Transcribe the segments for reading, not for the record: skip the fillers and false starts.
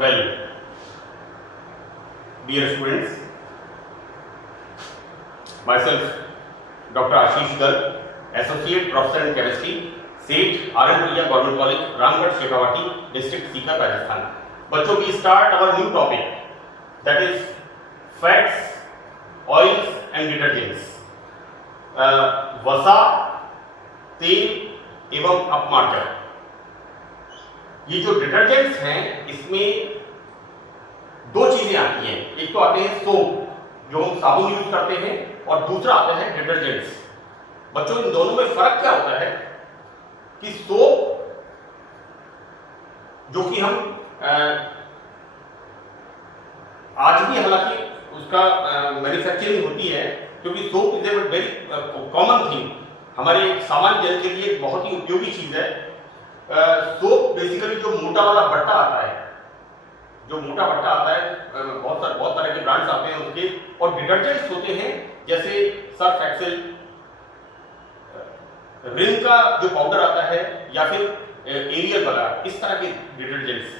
Well, dear students, myself Dr. Ashish Garg, Associate Professor in Chemistry, SET R.N. Priya Government College, Ramgarh, Shekhawati, District Sikar, Rajasthan. बच्चों, we start our new topic, that is fats, oils and detergents. वसा, तेल एवं अपमार्जक। ये जो detergents हैं इसमें दो चीजें आती हैं, एक तो आते हैं सोप जो हम साबुन यूज करते हैं और दूसरा आते हैं डिटर्जेंट्स। बच्चों, इन दोनों में फर्क क्या होता है कि सोप जो कि हम आज भी हालांकि उसका मैन्युफैक्चरिंग होती है, क्योंकि soap is a very common thing, हमारे सामान्य जन के लिए एक बहुत ही उपयोगी चीज है। सोप बेसिकली जो मोटा वाला बट्टा आता है, जो मोटा बट्टा आता है, बहुत तरह के ब्रांड्स आते हैं उसके, और डिटर्जेंट्स होते हैं जैसे सर्फ एक्सेल, रिन का जो पाउडर आता है, या फिर एरियल वाला, इस तरह के detergents.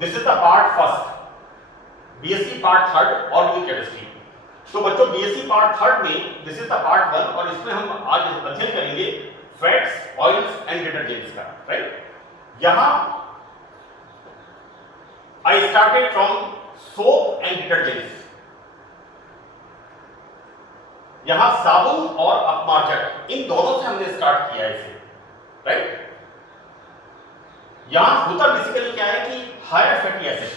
This is the part first, BSc part third organic chemistry. तो बच्चों, बीएससी पार्ट थर्ड में this is the part one, और इसमें हम आज अध्ययन करेंगे फैट्स, ऑयल्स एंड डिटर्जेंट्स का, राइट। यहां I started from soap and detergents. यहां साबुन और अपमार्जक, इन दोनों से हमने स्टार्ट किया है इसे, राइट। यहां होता बेसिकली क्या है कि हायर फैटी एसिड्स,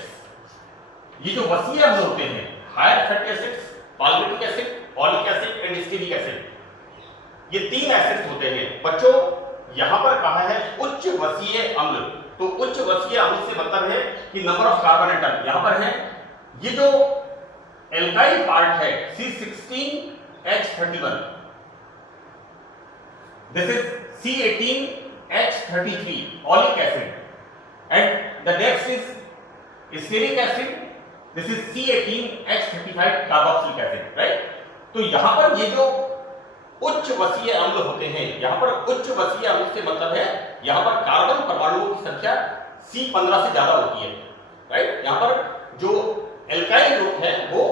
ये जो वसीय अम्ल होते हैं, higher fatty acids, palmitic acid, oleic acid and stearic acid, ये तीन एसिड्स होते हैं। बच्चों, यहां पर कहा है उच्च वसीय अम्ल, तो उच्च वसीय अम्ल से मतलब है कि नंबर ऑफ कार्बन एटम यहां पर है। ये जो एल्काइल पार्ट है C16H31, this is C18H33 oleic acid, and the next is stearic acid, this is C18H35 carboxylic acid, right. तो यहां पर ये जो उच्च वसीय अम्ल होते हैं, यहां पर उच्च वसीय अम्ल से मतलब है यहां पर कार्बन परमाणुओं की संख्या C15 से ज्यादा होती है, राइट। यहां पर जो एल्काइल ग्रुप है वो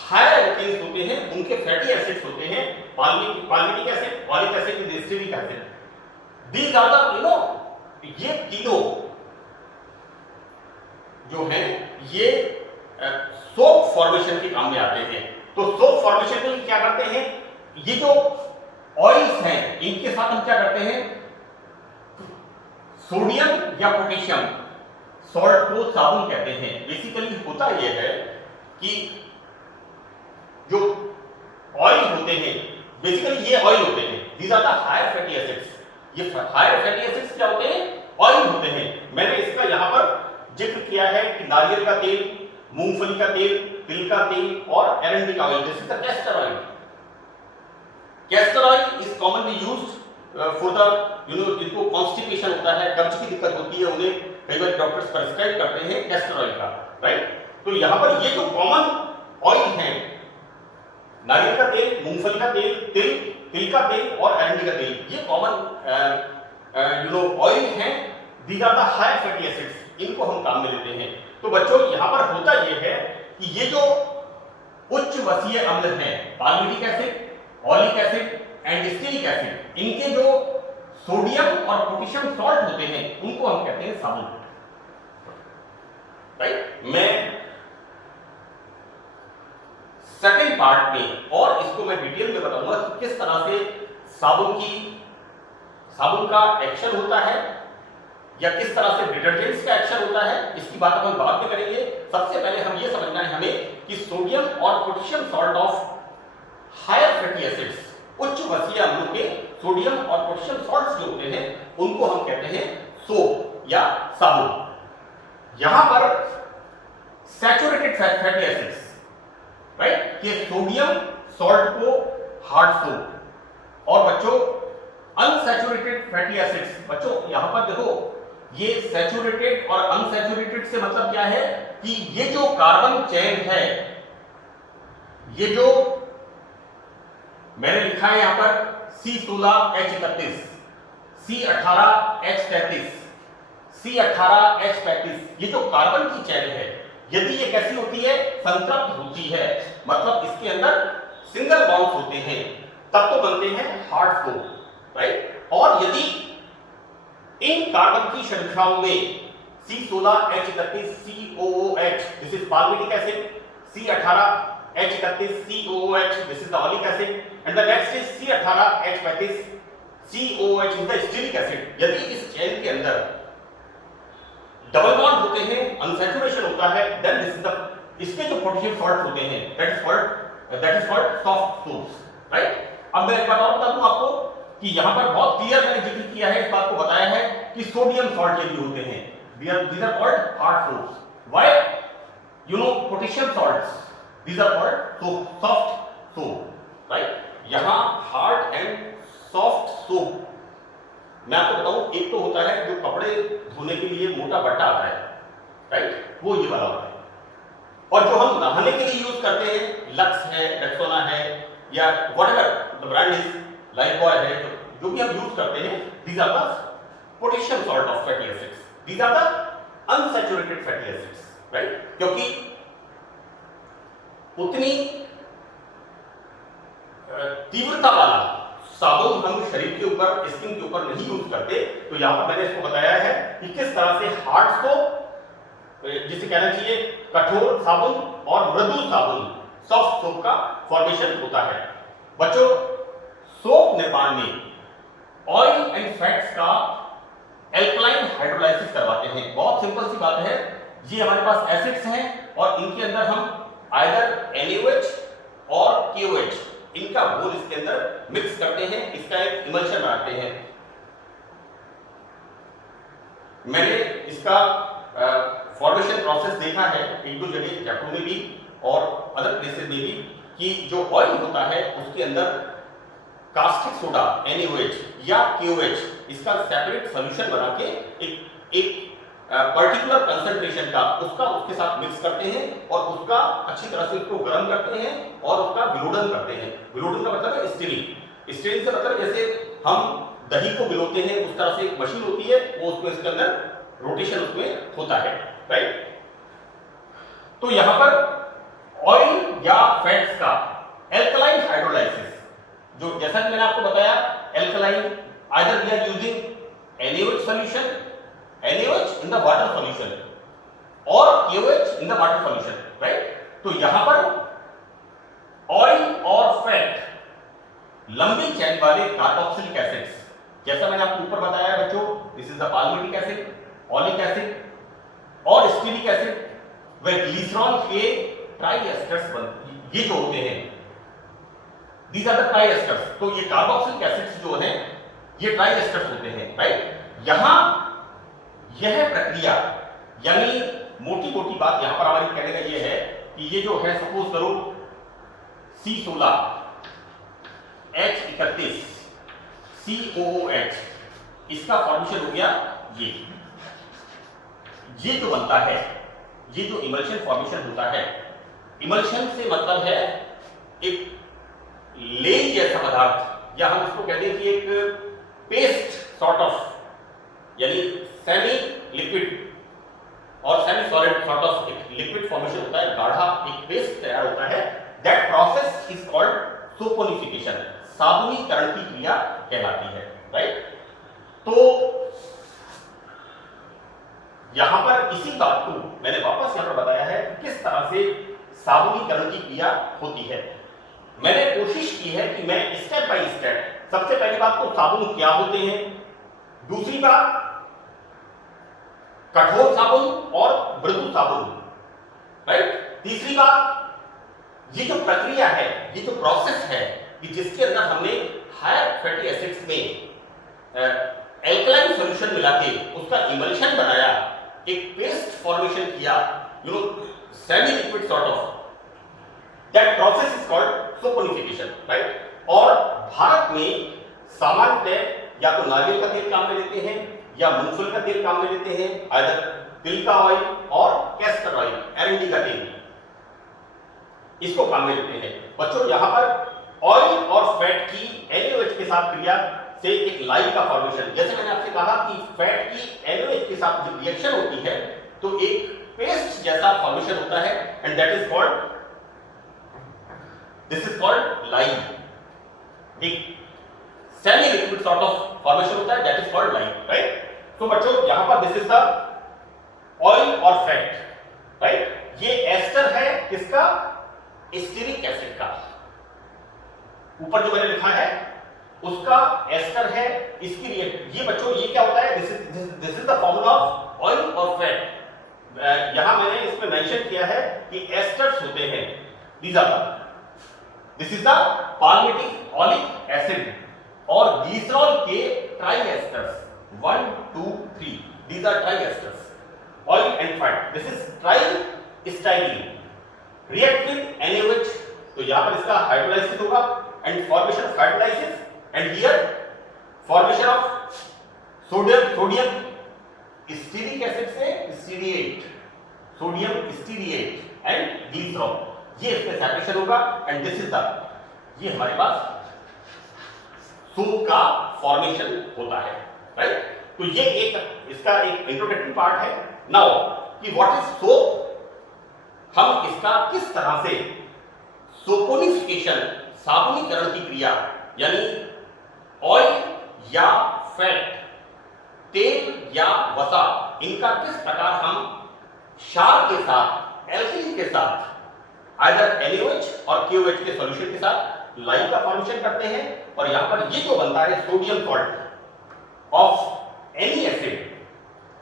हायर एल्केन्स होते हैं, उनके फैटी एसिड्स होते हैं, palmitic acid, oleic acid and stearic acid. These are the ये तीनों जो हैं ये सोप फॉर्मेशन के काम में आते हैं। तो सोप फॉर्मेशन के लिए क्या करते हैं, ये जो ऑयल्स हैं इनके साथ हम क्या करते हैं, सोडियम या पोटेशियम सॉल्ट को साबुन कहते हैं। बेसिकली होता यह है कि जो ऑयल होते हैं, बेसिकली ये ऑयल होते हैं, these are the higher fatty acids. ये हायर फैटी एसिड्स क्या होते हैं, ऑयल होते हैं। मैंने इसका यहां पर जिक्र किया है कि नारियल का तेल, मूंगफली का तेल, तिल का तेल और एरंडी का oil, this is the castor oil. Castor oil is commonly used for the जिनको कॉन्स्टिपेशन होता है, कब्ज की दिक्कत होती है, उन्हें कई बार डॉक्टर्स प्रेस्क्राइब करते हैं कैस्टर ऑयल का, राइट। तो यहां पर ये जो कॉमन ऑयल है, नारियल का तेल, मूंगफली का तेल, तिल का तेल और एरंडी का तेल, ये कॉमन ऑयल हैं। These are the higher fatty acids, इनको हम काम में लेते हैं। तो बच्चों, यहां पर होता यह है कि ये जो उच्च वसीय अम्ल हैं, palmitic acid, oleic acid and stearic acid, इनके जो सोडियम और पोटेशियम सॉल्ट होते हैं उनको हम कहते हैं साबुन, राइट। मैं सेकंड पार्ट में और इसको मैं डिटेल में बताऊंगा कि किस तरह से साबुन का एक्शन होता है या किस तरह से डिटर्जेंट्स का एक्शन होता है, इसकी बात हम बाद में करेंगे। सबसे पहले हम ये समझना है हमें कि सोडियम और potassium salt of higher fatty acids, उच्च वसीय अम्लों के सोडियम और पोटेशियम सॉल्ट्स जो होते हैं उनको हम कहते हैं सोप या साबुन। यहां पर सैचुरेटेड फैटी एसिड्स, राइट, कि सोडियम सॉल्ट को हार्ड सोप, और बच्चों अनसैचुरेटेड फैटी एसिड्स, बच्चों यहां पर देखो ये सैचुरेटेड और अनसैचुरेटेड से मतलब क्या है कि ये जो कार्बन चेन है, ये जो मैंने लिखा है यहां पर C16H31, C18H33, C18H35, ये जो कार्बन की चेन है, यदि ये कैसी होती है, संतृप्त होती है, मतलब इसके अंदर सिंगल बॉन्ड्स होते हैं, तब तो बनते हैं हार्ड फ्लोर, राइट। और यदि इन कार्बन की श्रृंखलाओं में C16H31 COOH, this is palmitic acid, C18H31 COOH, this is the oleic acid, and the next is C18H35 COOH is the stearic acid. यदि इस चेन के अंदर डबल बॉन्ड होते हैं, अनसैचुरेशन होता है, देन दिस इज द, इसके जो पोटेशियम सॉल्ट होते हैं, that is called soft salts, right. अब मैं एक बात और बता दूं आपको कि यहां पर बहुत क्लियर मैंने जिक्र किया है, इस बात को बताया है कि सोडियम सॉल्ट यदि होते हैं, these are called hard soaps. Why? You know, potassium salts, these are called soft soap, right? यहां hard and soft soap, मैं आपको बताऊं, एक तो होता है जो कपड़े धोने के लिए मोटा बट्टा आता है, राइट, वो ये वाला होता है। और जो हम नहाने के लिए यूज करते हैं, लक्स है, रेक्सोना है, या whatever the brand is, Lifebuoy है, जो भी हम यूज करते हैं, these are the potassium salt of fatty acids. These are the unsaturated fatty acids, right? क्योंकि उतनी तीव्रता वाला साबुन हम शरीर के ऊपर, स्किन के ऊपर नहीं यूज करते, तो यहां पर मैंने इसको बताया है कि किस तरह से हार्ड सोप, जिसे कहना चाहिए कठोर साबुन, और मृदु साबुन, सॉफ्ट सोप का फॉर्मेशन होता है। बच्चों, सोप निर्माण में ऑयल एंड फैट्स का एल्कलाइन हाइड्रोलाइसिस करवाते हैं। बहुत सिंपल सी बात है, ये हमारे पास एसिड्स हैं और इनके अंदर हम आइदर NaOH और KOH, इनका घोल इसके अंदर मिक्स करते हैं, इसका एक इमल्शन बनाते हैं। मैंने इसका फॉर्मेशन प्रोसेस देखा है एक दो जगह, जयपुर में भी और अदर प्लेसेस में भी, कि जो ऑयल होता है उसके अंदर कास्टिक सोडा NaOH या KOH, इसका सेपरेट सॉल्यूशन बना के एक पर्टिकुलर कंसंट्रेशन का उसके साथ मिक्स करते हैं और उसका अच्छी तरह से उसको गर्म करते हैं और उसका विलोडन करते हैं। विलोडन का मतलब है स्टीरिंग। स्टीरिंग से मतलब जैसे हम दही को भिगोते हैं, उस तरह से एक मशीन होती है, वो उसको इसके अंदर रोटेशन उसमें होता है, राइट। तो यहां पर ऑयल या फैट्स का एल्कलाइन हाइड्रोलाइसिस, जो जैसा कि मैंने आपको बताया, alkaline either we are using NaOH solution, NaOH in the water solution or KOH in the water solution, right? तो यहां पर ऑयल और फैट लंबी चेन वाले कार्बोक्सिलिक एसिड्स, जैसा मैंने आपको ऊपर बताया बच्चों, this is the palmitic acid, oleic acid और स्टीरिक एसिड, वे ग्लिसरॉल के ट्राई एस्टर्स बनते, ये जो होते हैं, these are the try asters. तो ये कार्बोक्सिलिक एसिड्स जो हैं, ये ट्राई एस्टर्स होते हैं, राइट। यहां यह प्रक्रिया, यानी मोटी मोटी बात यहां पर हमारी कहने का ये है कि ये जो है, सपोज करो C16H31 COOH, इसका फॉर्मेशन हो गया ये जो बनता है, ये जो इमल्शन फॉर्मेशन होता है, इमल्शन से मतलब है एक लेई जैसा पदार्थ, या हम इसको कहते हैं कि एक पेस्ट सॉर्ट ऑफ, यानी सेमी लिक्विड और सेमी सॉलिड सॉर्ट ऑफ एक लिक्विड फॉर्मेशन होता है, गाढ़ा एक पेस्ट तैयार होता है। दैट प्रोसेस इज कॉल्ड सोपोनिफिकेशन, साबुनीकरण की क्रिया कहलाती है, राइट। तो यहां पर इसी बात को मैंने वापस यहां पर बताया है कि किस तरह से साबुनीकरण की क्रिया होती है। मैंने कोशिश की है कि मैं स्टेप बाय स्टेप, सबसे पहली बात तो साबुन क्या होते हैं, दूसरी बात कठोर साबुन और मृदु साबुन, राइट, तीसरी बात ये जो प्रक्रिया है, ये जो प्रोसेस है कि जिसके अंदर हमने हायर फैटी एसिड्स में एल्कलाइन सॉल्यूशन मिला के उसका इमल्शन बनाया, एक पेस्ट फॉर्मेशन किया, you know semi liquid sort of, that process is called saponification, right. और भारत में सामान्यतः या तो नारियल का तेल काम में लेते हैं या मूंगफली का तेल काम में लेते हैं, आइदर तिल का ऑयल और कैस्टर ऑयल, एरंडी का तेल, इसको काम में लेते हैं। बच्चों, यहां पर ऑयल और फैट की NaOH के साथ क्रिया से एक लाई का फॉर्मेशन। जैसे मैंने आपसे कहा कि फैट की NaOH के साथ जब रिएक्शन होती है तो एक पेस्ट जैसा फॉर्मेशन होता है and that is called, this is called lye. एक semi liquid sort of formation होता है, that is called lye, right. तो बच्चों यहां पर दिस इज द ऑयल और फैट, राइट। ये एस्टर है किसका, स्टीरिक एसिड का। ऊपर जो मैंने लिखा है उसका एस्टर है, इसकी ये बच्चों ये क्या होता है, this is the formula of oil और फैट। यहां मैंने इसमें मेंशन किया है कि एस्टर्स होते हैं, this is the palmitic oleic acid और ग्लिसरॉल के try asters 1 2 3, these are triesters, oil and fat, this is tri-styrene, react with NaOH, तो यहां पर इसका हाइड्रोलाइसिस होगा and formation of hydrolysis and here formation of sodium stearic acid से stearate, sodium stearate and glycerol, ये इसमें separation होगा and this is the, ये हमारे पास सोप का फॉर्मेशन होता है, राइट। तो ये एक इसका एक इंट्रोडक्टरी पार्ट है। नाउ कि व्हाट इज सोप, हम इसका किस तरह से सोपोनिफिकेशन, साबुनीकरण की क्रिया, यानी ऑयल या फैट, तेल या वसा, इनका किस प्रकार हम क्षार के साथ, एल्कली के साथ, आइदर NaOH और KOH के सॉल्यूशन के साथ लाई का फॉर्मेशन करते हैं। और यहां पर ये जो बनता है sodium salt of any acid,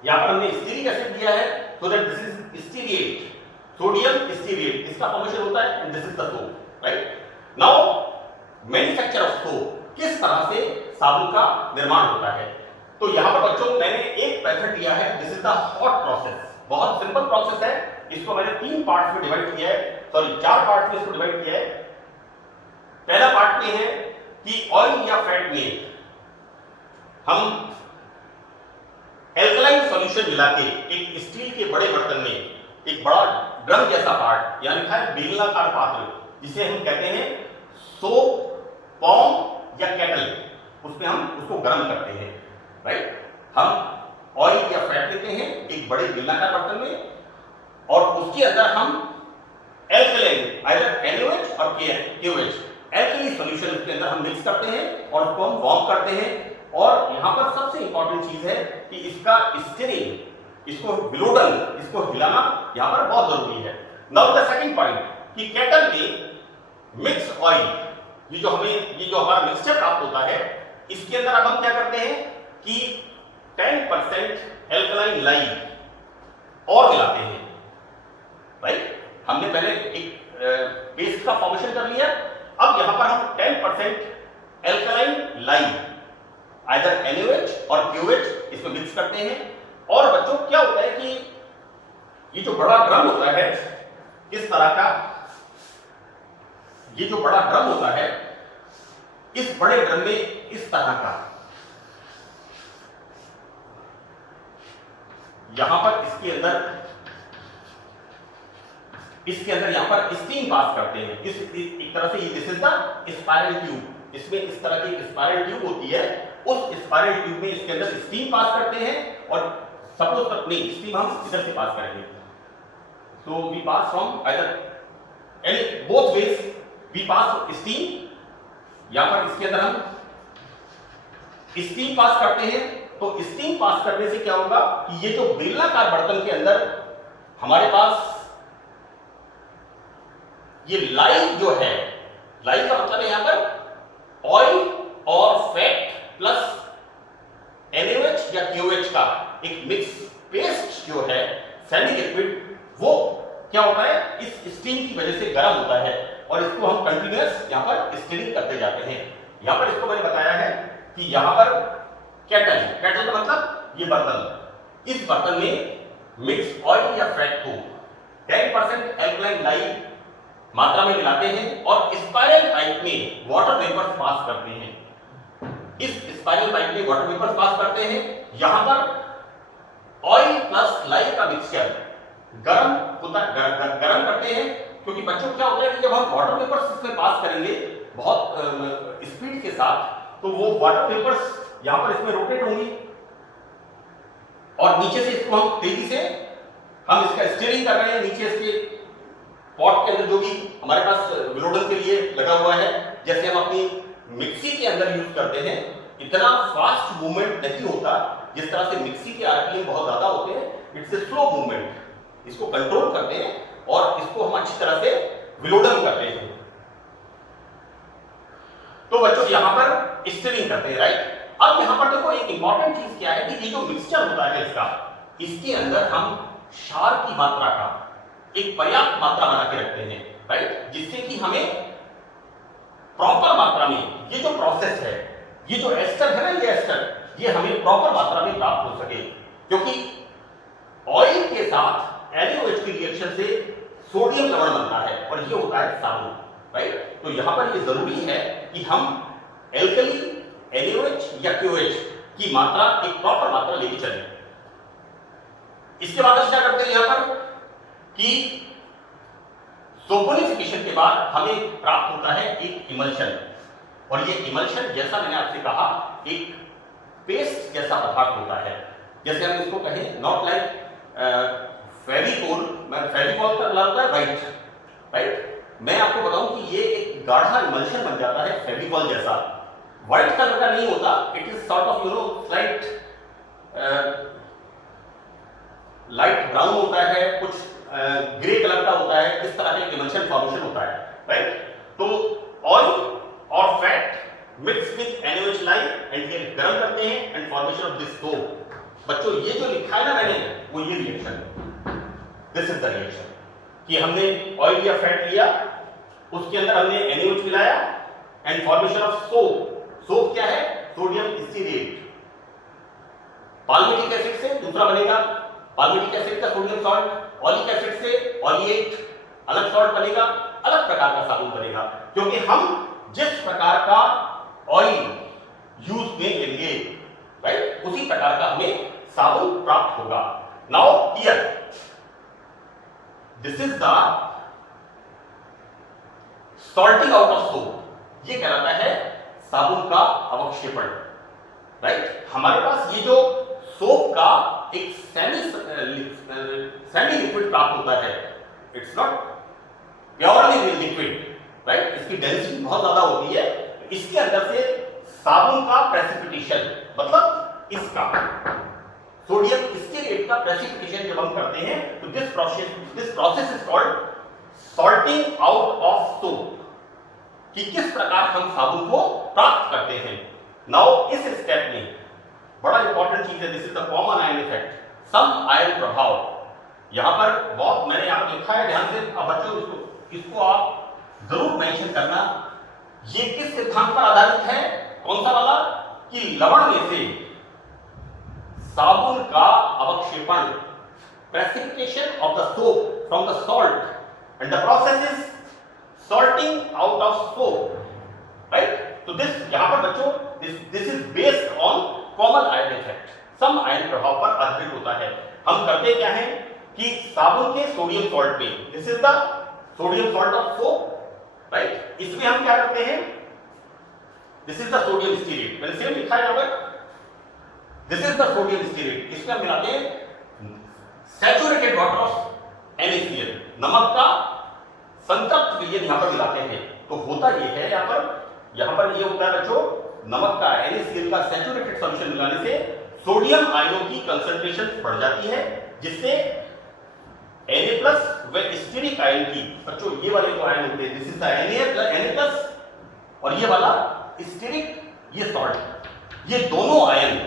यहां पर हमने स्टीरिक एसिड दिया है so that this is stearate, sodium stearate, इसका फॉर्मेशन होता है and this is the soap, right. Now manufacture of soap, किस तरह से साबुन का निर्माण होता है। तो यहां पर बच्चों मैंने एक मेथड दिया है, this is the hot process, बहुत सिंपल प्रोसेस है। इसको मैंने 3 पार्ट्स में डिवाइड किया है, सॉरी 4 पार्ट्स में इसको डिवाइड किया है। पहला पार्ट में है कि ऑयल या फैट में हम एल्कलाइन सॉल्यूशन मिला के एक स्टील के बड़े बर्तन में एक बड़ा ड्रम जैसा पार्ट, यानी बेलनाकार पात्र, जिसे हम कहते हैं सोप पॉन्ग या केटल, उसमें हम उसको गर्म करते हैं, राइट। हम ऑयल या फैट लेते हैं एक बड़े बेलनाकार बर्तन में और उसके अंदर हम एल्कलाइन, आइदर NaOH और KOH, एल्कली सॉल्यूशन उसके अंदर हम मिक्स करते हैं और उसको हम वार्म करते हैं। और यहां पर सबसे इंपॉर्टेंट चीज है कि इसका स्टीरिंग, इसको विलोडन, इसको हिलाना यहां पर बहुत जरूरी है। नाउ द सेकंड पॉइंट कि केटल में मिक्स ऑयल, ये जो हमारा मिक्सचर प्राप्त होता है, इसके अंदर अब हम क्या करते हैं कि 10% एल्कलाइन लाई और मिलाते हैं, राइट। हमने पहले एक पेस्ट का फॉर्मेशन कर लिया, अब यहां पर हम 10% एल्कलाइन लाई, आइदर NaOH और KOH, इसमें मिक्स करते हैं। और बच्चों क्या होता है कि ये जो बड़ा ड्रम होता है, इस तरह का ये जो बड़ा ड्रम होता है, इस बड़े ड्रम में इस तरह का, यहां पर इसके अंदर यहां पर स्टीम पास करते हैं। एक तरह से ये this is the spiral tube, इसमें इस तरह की स्पाइरल ट्यूब होती है, उस स्पाइरल ट्यूब में इसके अंदर स्टीम पास करते हैं। और सपोज तक नहीं, स्टीम हम इधर से पास करेंगे, so we pass from either any both ways, we pass steam. यहां पर इसके अंदर हम स्टीम पास करते हैं, तो स्टीम पास करने से क्या होगा कि ये जो बेलनाकार बर्तन के अंदर हमारे पास ये लाई जो है, लाई का मतलब है यहां पर ऑयल और फैट प्लस NaOH या KOH का एक मिक्स पेस्ट जो है सेमी लिक्विड, वो क्या होता है इस स्टीम की वजह से गर्म होता है और इसको हम कंटिन्यूअस यहां पर स्टीरिंग करते जाते हैं। यहां पर इसको मैंने बताया है कि यहां पर केटल, केटल का मतलब ये बर्तन, इस बर्तन में मिक्स ऑयल या फैट को 10% एल्कलाइन लाई मात्रा में मिलाते हैं और स्पाइरल पाइप में वाटर वेपर्स पास करते हैं। इस स्पाइरल पाइप में वाटर वेपर्स पास करते हैं, यहां पर ऑयल प्लस लाई का मिक्सचर गर्म करते हैं। क्योंकि बच्चों क्या होता है कि जब हम वाटर वेपर्स इसमें पास करेंगे बहुत स्पीड के साथ, तो वो वाटर वेपर्स यहां पर इसमें रोटेट होंगी और नीचे से इसको हम तेजी से हम इसका स्टीयरिंग कर रहे हैं। नीचे इसके पॉट के अंदर जो भी हमारे पास विलोडन के लिए लगा हुआ है, जैसे हम अपनी मिक्सी के अंदर यूज करते हैं, इतना फास्ट मूवमेंट नहीं होता जिस तरह से मिक्सी के आरपीएम बहुत ज्यादा होते हैं। It's a slow movement. इसको कंट्रोल करते हैं और इसको हम अच्छी तरह से विलोडन करते हैं। तो बच्चों यहां पर स्टीयरिंग करते हैं, राइट। अब यहां पर देखो एक इंपॉर्टेंट चीज क्या है कि ये जो मिक्सचर होता है इसका, इसके अंदर हम क्षार की मात्रा का एक पर्याप्त मात्रा बना के रखते हैं, राइट, जिससे कि हमें प्रॉपर मात्रा में ये जो प्रोसेस है, ये जो एस्टर है ना, ये एस्टर, ये हमें प्रॉपर मात्रा में प्राप्त हो सके। क्योंकि ऑयल के साथ NaOH की रिएक्शन से सोडियम लवण बनता है और ये होता है साबुन, राइट। तो यहां पर ये जरूरी है कि हम एल्कली NaOH या KOH की मात्रा एक प्रॉपर मात्रा लेके चलें। इसके बाद क्या करते हैं यहां पर कि सोपोनिफिकेशन के बाद हमें प्राप्त होता है एक इमल्शन, और ये इमल्शन जैसा मैंने आपसे कहा एक पेस्ट जैसा पदार्थ होता है। जैसे हम इसको कहें नॉट लाइक फेविकोल, मैं फेविकोल का लगता है वाइट, राइट। मैं आपको बताऊं कि ये एक गाढ़ा इमल्शन बन जाता है फेविकोल जैसा, व्हाइट कलर का नहीं होता। It is sort of slight light brown होता है, कुछ ग्रे कलर का होता है, इस तरह का इमल्शन फॉर्मेशन होता है, राइट। तो ऑयल और fat mix with NaOH line and ये गर्म करते हैं and formation of this soap. बच्चों ये जो लिखा है ना मैंने, वो ये reaction, this is the reaction कि हमने ऑयल या फैट लिया, उसके अंदर हमने NaOH मिलाया and formation of soap. Soap क्या है? Sodium stearate. पाल्मिटिक एसिड से दूसरा बनेगा पाल्मिटिक एसिड का सोडियम सॉल्ट, ऑलिक एसिड से ऑलिएट अलग सॉल्ट बनेगा, अलग प्रकार का साबुन बनेगा। क्योंकि हम जिस प्रकार का ऑयल यूज में लेंगे, राइट, उसी प्रकार का हमें साबुन प्राप्त होगा। Now here this is the salting out of soap. ये कहलाता है साबुन का अवक्षेपण, राइट। हमारे पास ये जो सोप का एक सेमी लिक्विड प्राप्त होता है, it's not purely liquid, right. इसकी डेंसिटी बहुत ज्यादा होती है। इसके अंदर से साबुन का प्रेसिपिटेशन, मतलब इसका सोडियम स्टीरेट का प्रेसिपिटेशन जब हम करते हैं तो this process is called salting out of soap, कि किस प्रकार हम साबुन को प्राप्त करते हैं। नाउ इस स्टेप में बड़ा इंपॉर्टेंट चीज है, this is the common ion effect, सम आयन प्रभाव। यहां पर बहुत मैंने यहां पर लिखा है, ध्यान से अब बच्चों इसको आप जरूर मेंशन करना। ये किस सिद्धांत पर आधारित है? कौन सा वाला? कि लवण में से साबुन का अवक्षेपण, precipitation of the soap from the salt, and the process is salting out of soap, right. तो दिस यहां पर बच्चों this is based on common ion effect, सम आयन प्रभाव पर आधारित होता है। हम करते क्या है कि साबुन के सोडियम सॉल्ट में, this is the sodium salt of soap, right, इसमें हम क्या करते हैं, this is the sodium stearate, मैंने सेम लिखा है यहां पर, this is the sodium stearate. इसमें हम मिलाते हैं सैचुरेटेड वाटर ऑफ NaCl, नमक का संतृप्त विलयन यहां पर मिलाते हैं। तो होता ये है यहां पर ये होता है बच्चों, नमक का NaCl का सैचुरेटेड सॉल्यूशन मिलाने से सोडियम आयनों की कंसंट्रेशन बढ़ जाती है, जिससे Na+ व स्टीरिक आयन की, बच्चों ये वाले जो आयन होते हैं, दिस इज द Na+, और ये वाला स्टीरिक, ये सॉल्ट, ये दोनों आयन,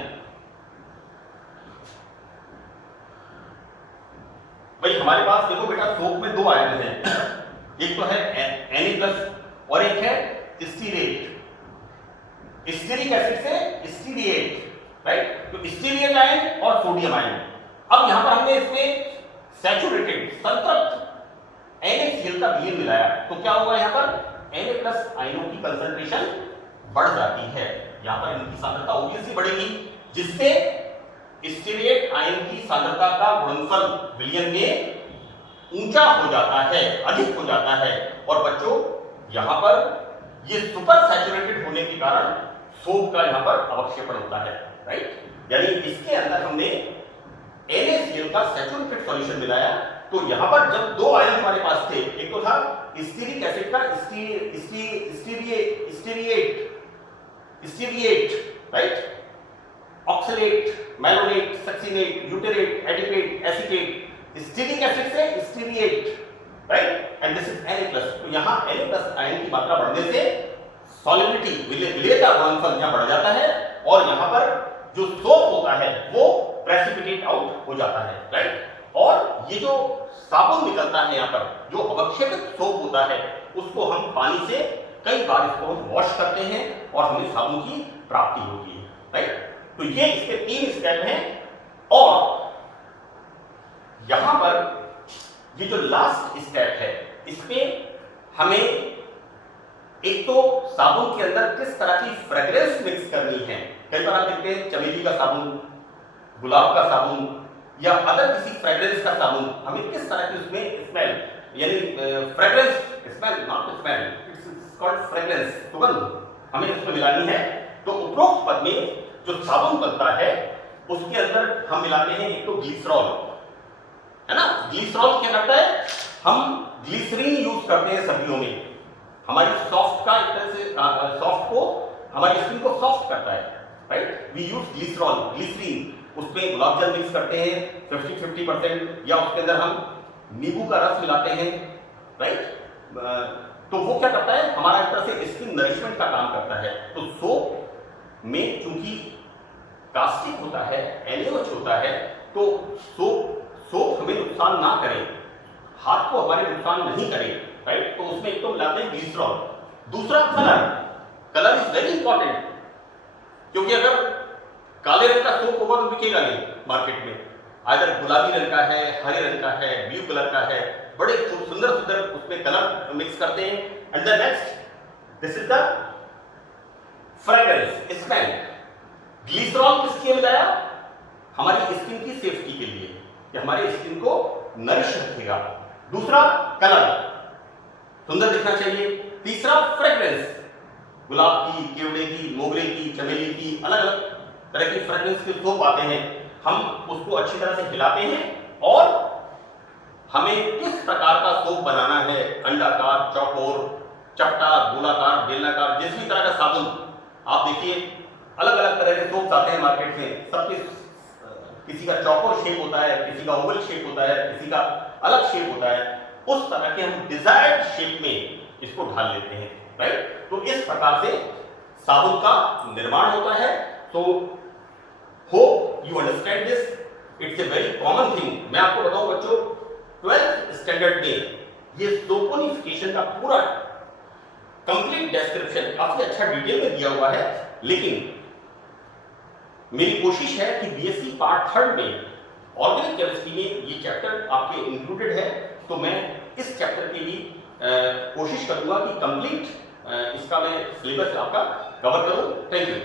भाई हमारे पास देखो बेटा सोप में दो आयन हैं, एक तो है Na+ और एक है स्टीरेट, स्टीरिक एसिड से स्टीरिएट, राइट। तो स्टीरिएट आयन और सोडियम आयन। अब यहां पर हमने इसमें सैचुरेटेड संतृप्त NaCl का विलयन मिलाया, तो क्या होगा यहां पर Na+ आयनों की कंसंट्रेशन बढ़ जाती है, यहां पर इनकी सांद्रता ऑब्वियसली बढ़ेगी, जिससे स्टीरेट आयन की सांद्रता का गुणनफल विलयन में ऊंचा हो जाता है, अधिक हो जाता है। और बच्चों यहां पर ये सुपर सैचुरेटेड होने के कारण सोप का यहाँ पर अवक्षेपण होता है, राइट। यानी इसके अंदर हमने NaCl का सैचुरेटेड सॉल्यूशन मिलाया, तो यहाँ पर जब दो आयन हमारे पास थे, एक तो था स्टीरिक एसिड का stearate, right, oxalate, malonate, succinate, butyrate, adipate, acetate, stearic acid से stearate, right, and this is Na+। तो यहाँ Na+ आयन की मात्रा बढ़ने से सॉलिबिलिटी, विलेयता गुणनफल यहाँ बढ़ जाता है, और यहाँ पर जो सोप होता है वो प्रेसिपिटेट आउट हो जाता है, राइट। और ये जो साबुन निकलता है यहाँ पर, जो अवक्षेपित सोप होता है, उसको हम पानी से कई बार इसको वॉश करते हैं और हमें साबुन की प्राप्ति होती है, राइट। तो ये इसके 3 स्टेप हैं, और यहां पर ये जो लास्ट स्टेप है, इसमें हमें एक तो साबुन के अंदर किस तरह की फ्रेग्रेंस मिक्स करनी है। कई बार आप देखते हैं चमेली का साबुन, गुलाब का साबुन, या अदर किसी फ्रेग्रेंस का साबुन, हमें किस तरह की उसमें स्मेल, यानी fragrance, smell not smell, it's called fragrance, सुगंध हमें उसमें मिलानी है। तो उपरोक्त पद में जो साबुन बनता है उसके अंदर हम मिलाते हैं एक तो ग्लिसरॉल, है ना। ग्लिसरॉल क्या करता है, हम ग्लिसरीन यूज करते हैं सर्दियों में, हमारी सॉफ्ट का एक तरह से सॉफ्ट को, हमारी स्किन को सॉफ्ट करता है, right. We use glycerol, glycerine, उसमें गुलाब जल मिक्स करते हैं 50-50%, या उसके अंदर हम नींबू का रस मिलाते हैं, राइट। तो वो क्या करता है, हमारा एक तरह से स्किन नरिशमेंट का काम करता है। तो सोप में चूंकि कास्टिक होता है, NaOH होता है, तो सोप हमें नुकसान ना करे, हाथ को हमारे नुकसान नहीं करे, राइट। तो उसमें एक तो मिलाते हैं ग्लिसरॉल। दूसरा कलर इज वेरी इंपॉर्टेंट, क्योंकि अगर काले रंग का सोप होगा तो बिकेगा नहीं मार्केट में, आइदर गुलाबी रंग का है, हरे रंग का है, ब्लू कलर का है, बड़े सुंदर सुंदर उसमें कलर मिक्स करते हैं। And the next, this is the fragrance, smell. Glycerol किसके लिए मिलाया, हमारी स्किन की सेफ्टी के लिए, कि हमारे स्किन को नरिश रखेगा। दूसरा कलर, सुंदर दिखना चाहिए। तीसरा फ्रेग्रेंस, गुलाब की, केवड़े की, मोगरे की, चमेली की, अलग अलग तरह की फ्रेग्रेंस के सोप आते हैं, हम उसको अच्छी तरह से हिलाते हैं, और हमें किस प्रकार का सोप बनाना है, अंडाकार, चौकोर, चपटा, गोलाकार, बेलनाकार, जिस भी तरह का साबुन आप देखिए, अलग अलग तरह के सोप्स आते हैं मार्केट में, सबके किसी का चौकोर शेप होता है, किसी का ओवल शेप होता है, किसी का अलग शेप होता है, उस तरह के हम डिजायर्ड शेप में इसको ढाल लेते हैं, राइट। तो इस प्रकार से साबुन का निर्माण होता है। तो hope you understand this, it's a very common thing. मैं आपको बताऊं बच्चों, 12th स्टैंडर्ड में ये सोपोनिफिकेशन का पूरा कंप्लीट डिस्क्रिप्शन काफी अच्छा डिटेल में दिया हुआ है, लेकिन मेरी कोशिश है कि बीएससी पार्ट 3 में ऑर्गेनिक केमिस्ट्री में ये चैप्टर आपके इंक्लूडेड है, तो मैं इस चैप्टर की भी कोशिश करूंगा कि कंप्लीट इसका मैं सिलेबस आपका कवर करूं। Thank you.